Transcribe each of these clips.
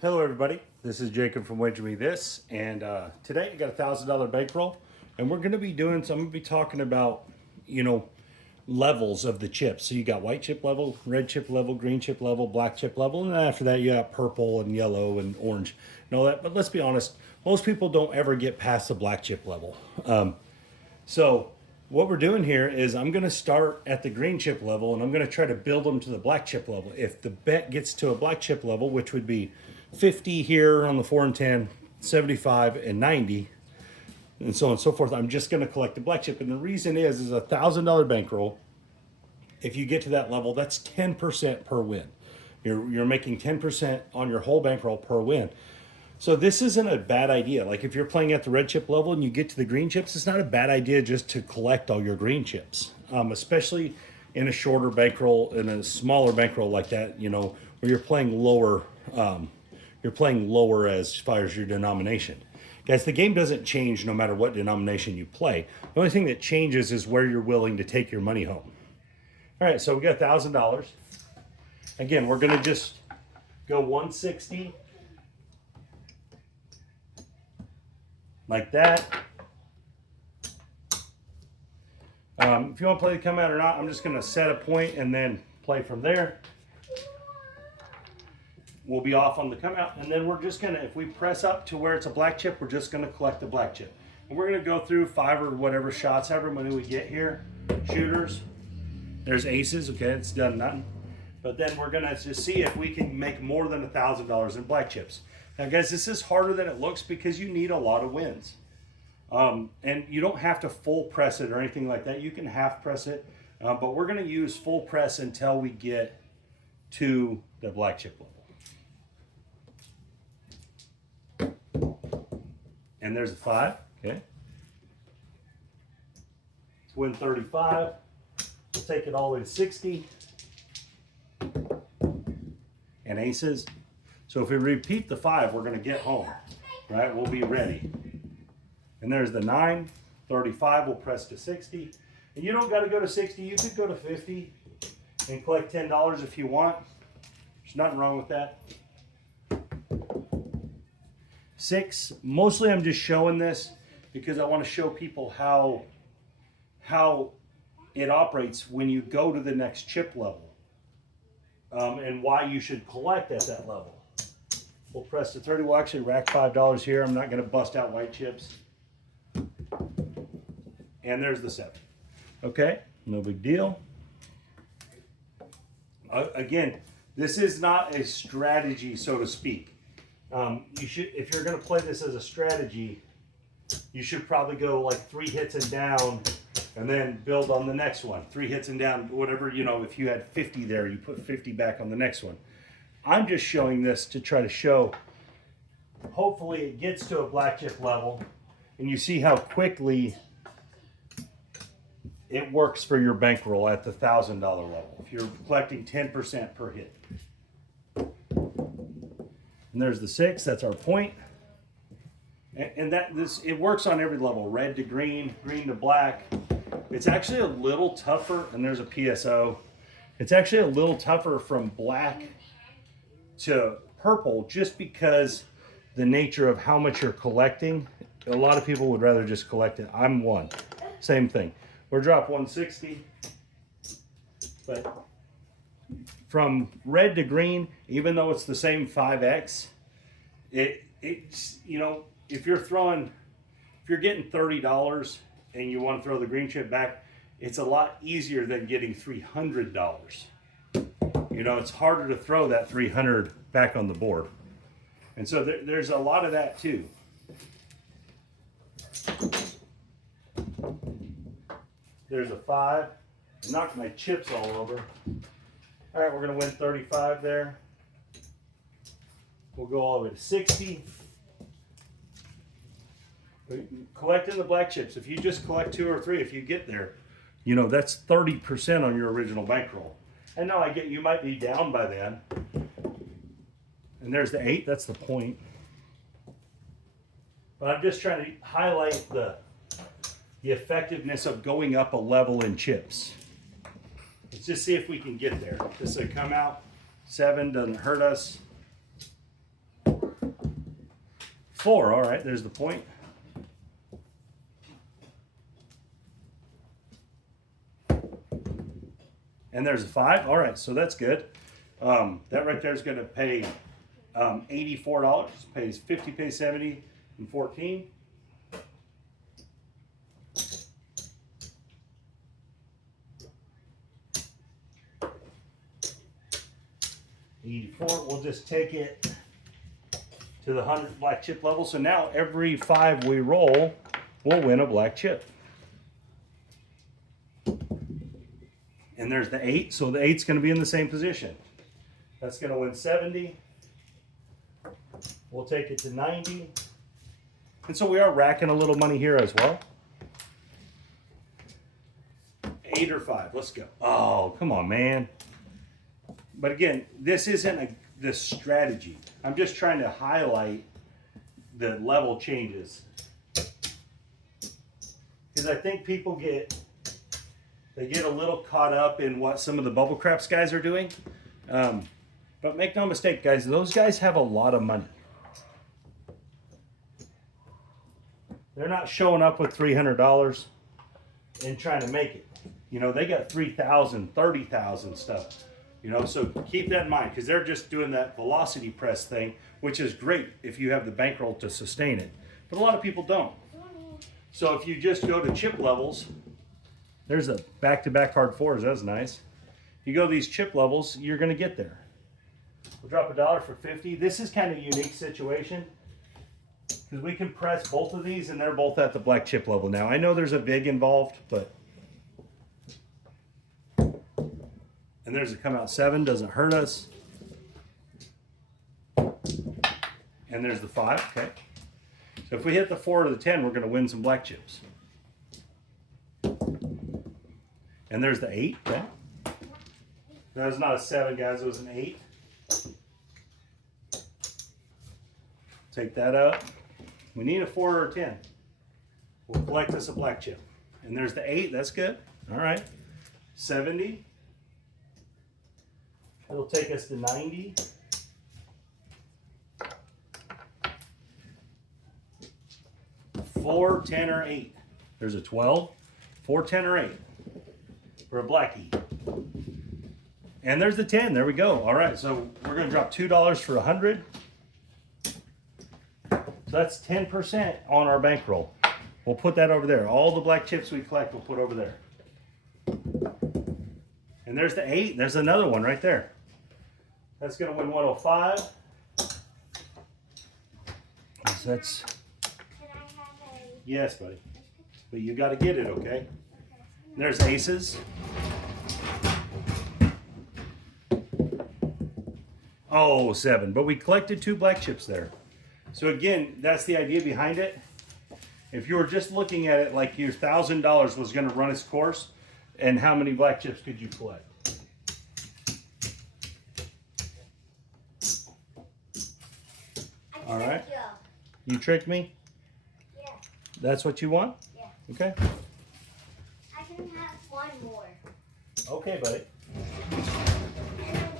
Hello everybody, this is Jacob from Wager Me This, and today I got a $1,000 bankroll, and we're going to be doing, so I'm going to be talking about, levels of the chips. So you got white chip level, red chip level, green chip level, black chip level, and then after that you got purple and yellow and orange and all that. But let's be honest, most people don't ever get past the black chip level. So what we're doing here is I'm going to start at the green chip level, and I'm going to try to build them to the black chip level. If the bet gets to a black chip level, which would be 50 here on the 4 and 10, 75 and 90, and so on and so forth, I'm just going to collect the black chip. And the reason is a $1,000 bankroll. If you get to that level, that's 10% per win. You're making 10% on your whole bankroll per win. So this isn't a bad idea. Like if you're playing at the red chip level and you get to the green chips, it's not a bad idea just to collect all your green chips, especially in a shorter bankroll, in a smaller bankroll like that, where you're playing lower. You're playing lower as far as your denomination. Guys, the game doesn't change no matter what denomination you play. The only thing that changes is where you're willing to take your money home. All right, so we got $1,000. Again, we're going to just go 160 like that. If you want to play the come out or not, I'm just going to set a point and then play from there. We'll be off on the come out, and then we're just gonna, if we press up to where it's a black chip, we're just gonna collect the black chip. And we're gonna go through 5 or whatever shots, however many we get here. Shooters, there's aces, okay, it's done nothing. But then we're gonna just see if we can make more than $1,000 in black chips. Now guys, this is harder than it looks because you need a lot of wins. And you don't have to full press it or anything like that. You can half press it, but we're gonna use full press until we get to the black chip level. And there's a 5, okay. Let's win 35. We'll take it all the way to 60. And aces. So if we repeat the 5, we're gonna get home, right? We'll be ready. And there's the 9, 35, we'll press to 60. And you don't gotta go to 60, you could go to 50 and collect $10 if you want. There's nothing wrong with that. 6, mostly I'm just showing this because I want to show people how it operates when you go to the next chip level, and why you should collect at that level. We'll press to 30. We'll actually rack $5 here. I'm not going to bust out white chips. And there's the 7. Okay, no big deal. Again, this is not a strategy, so to speak. You should, if you're going to play this as a strategy, you should probably go like 3 hits and down, and then build on the next one. 3 hits and down, whatever, if you had 50 there, you put 50 back on the next one. I'm just showing this to try to show, hopefully it gets to a black chip level, and you see how quickly it works for your bankroll at the $1,000 level. If you're collecting 10% per hit. And there's the 6, that's our point. And it works on every level, red to green, green to black. It's actually a little tougher, and there's a PSO. It's actually a little tougher from black to purple just because the nature of how much you're collecting. A lot of people would rather just collect it. I'm one, same thing. We're drop 160, but from red to green, even though it's the same 5x, it's if you're getting $30 and you want to throw the green chip back, it's a lot easier than getting $300. It's harder to throw that 300 back on the board. And so there's a lot of that too. There's a 5. I knocked my chips all over. All right, we're going to win 35 there. We'll go all the way to 60. Collecting the black chips. If you just collect 2 or 3, if you get there, that's 30% on your original bankroll. And now I get you might be down by then. And there's the 8. That's the point. But I'm just trying to highlight the effectiveness of going up a level in chips. Let's just see if we can get there. This will come out. 7 doesn't hurt us. 4, all right, there's the point. And there's a 5, all right, so that's good. That right there is gonna pay $84, pays 50, pays 70, and 14. $84, we'll just take it to the 100 black chip level. So now every 5 we roll, we'll win a black chip. And there's the 8, so the 8's gonna be in the same position. That's gonna win 70. We'll take it to 90. And so we are racking a little money here as well. 8 or 5, let's go. Oh, come on, man. But again, this isn't the strategy. I'm just trying to highlight the level changes. Because I think people get a little caught up in what some of the bubble craps guys are doing. But make no mistake, guys, those guys have a lot of money. They're not showing up with $300 and trying to make it. You know, they got 3,000, 30,000 stuff. You know, so keep that in mind, because they're just doing that velocity press thing, which is great if you have the bankroll to sustain it. But a lot of people don't. So if you just go to chip levels, there's a back-to-back hard 4s. That's nice. You go to these chip levels, you're going to get there. We'll drop $1 for 50. This is kind of a unique situation because we can press both of these, and they're both at the black chip level now. I know there's a VIG involved, but... And there's a come out 7, doesn't hurt us. And there's the 5, okay. So if we hit the 4 or the 10, we're gonna win some black chips. And there's the 8, okay. That was not a 7, guys, it was an 8. Take that out. We need a 4 or a 10. We'll collect us a black chip. And there's the 8, that's good. All right, 70. It'll take us to 90. Four, 10, or 8. There's a 12. 4, 10, or 8 for a blackie. And there's the 10. There we go. All right, so we're going to drop $2 for 100. So that's 10% on our bankroll. We'll put that over there. All the black chips we collect, we'll put over there. And there's the 8. There's another one right there. That's going to win 105. So that's... Can I have a... Yes, buddy. But you got to get it, okay? And there's aces. Oh, 7. But we collected 2 black chips there. So again, that's the idea behind it. If you were just looking at it like your $1,000 was going to run its course, and how many black chips could you collect? All right. You tricked me? Yeah. That's what you want? Yeah. Okay. I can have one more. Okay, buddy. And then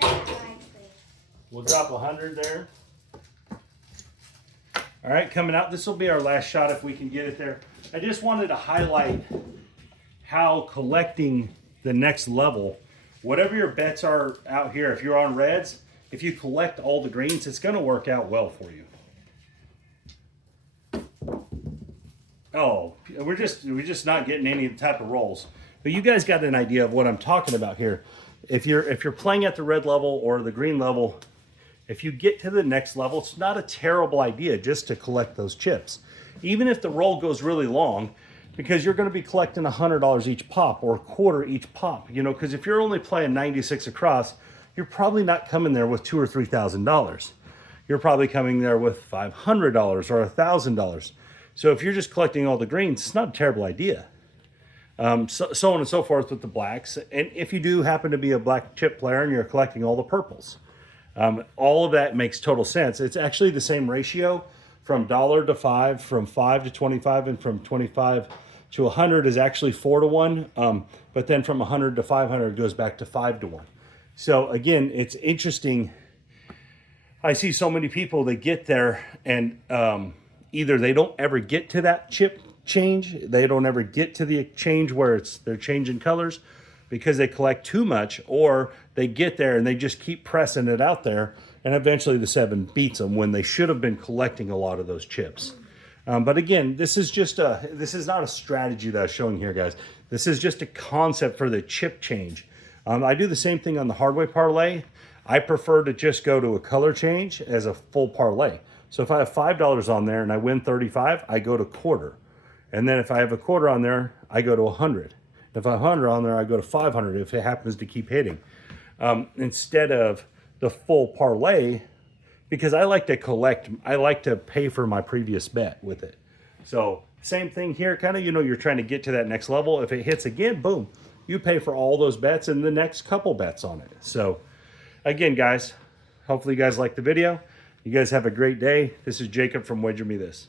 that one, please. We'll drop 100 there. All right, coming out. This will be our last shot if we can get it there. I just wanted to highlight how collecting the next level, whatever your bets are out here, if you're on reds, if you collect all the greens, it's going to work out well for you. Oh, we're just not getting any type of rolls. But you guys got an idea of what I'm talking about here. If you're playing at the red level or the green level, if you get to the next level, it's not a terrible idea just to collect those chips. Even if the roll goes really long, because you're going to be collecting $100 each pop or a quarter each pop, you know, because if you're only playing 96 across, you're probably not coming there with $2,000 or $3,000. You're probably coming there with $500 or $1,000. So if you're just collecting all the greens, it's not a terrible idea. So on and so forth with the blacks. And if you do happen to be a black chip player and you're collecting all the purples, all of that makes total sense. It's actually the same ratio from $1 to 5, from 5 to 25, and from 25 to 100 is actually 4 to 1. But then from 100 to 500 goes back to 5 to 1. So again, it's interesting. I see so many people that get there and either they don't ever get to that chip change, they don't ever get to the change where they're changing colors because they collect too much, or they get there and they just keep pressing it out there, and eventually the 7 beats them when they should have been collecting a lot of those chips. But again, this is not a strategy that I'm showing here, guys. This is just a concept for the chip change. I do the same thing on the hardware parlay. I prefer to just go to a color change as a full parlay. So if I have $5 on there and I win 35, I go to quarter. And then if I have a quarter on there, I go to 100. If I have 100 on there, I go to 500 if it happens to keep hitting. Instead of the full parlay, because I like to collect, I like to pay for my previous bet with it. So same thing here, kind of, you're trying to get to that next level. If it hits again, boom, you pay for all those bets and the next couple bets on it. So again, guys, hopefully you guys liked the video. You guys have a great day. This is Jacob from Wager Me This.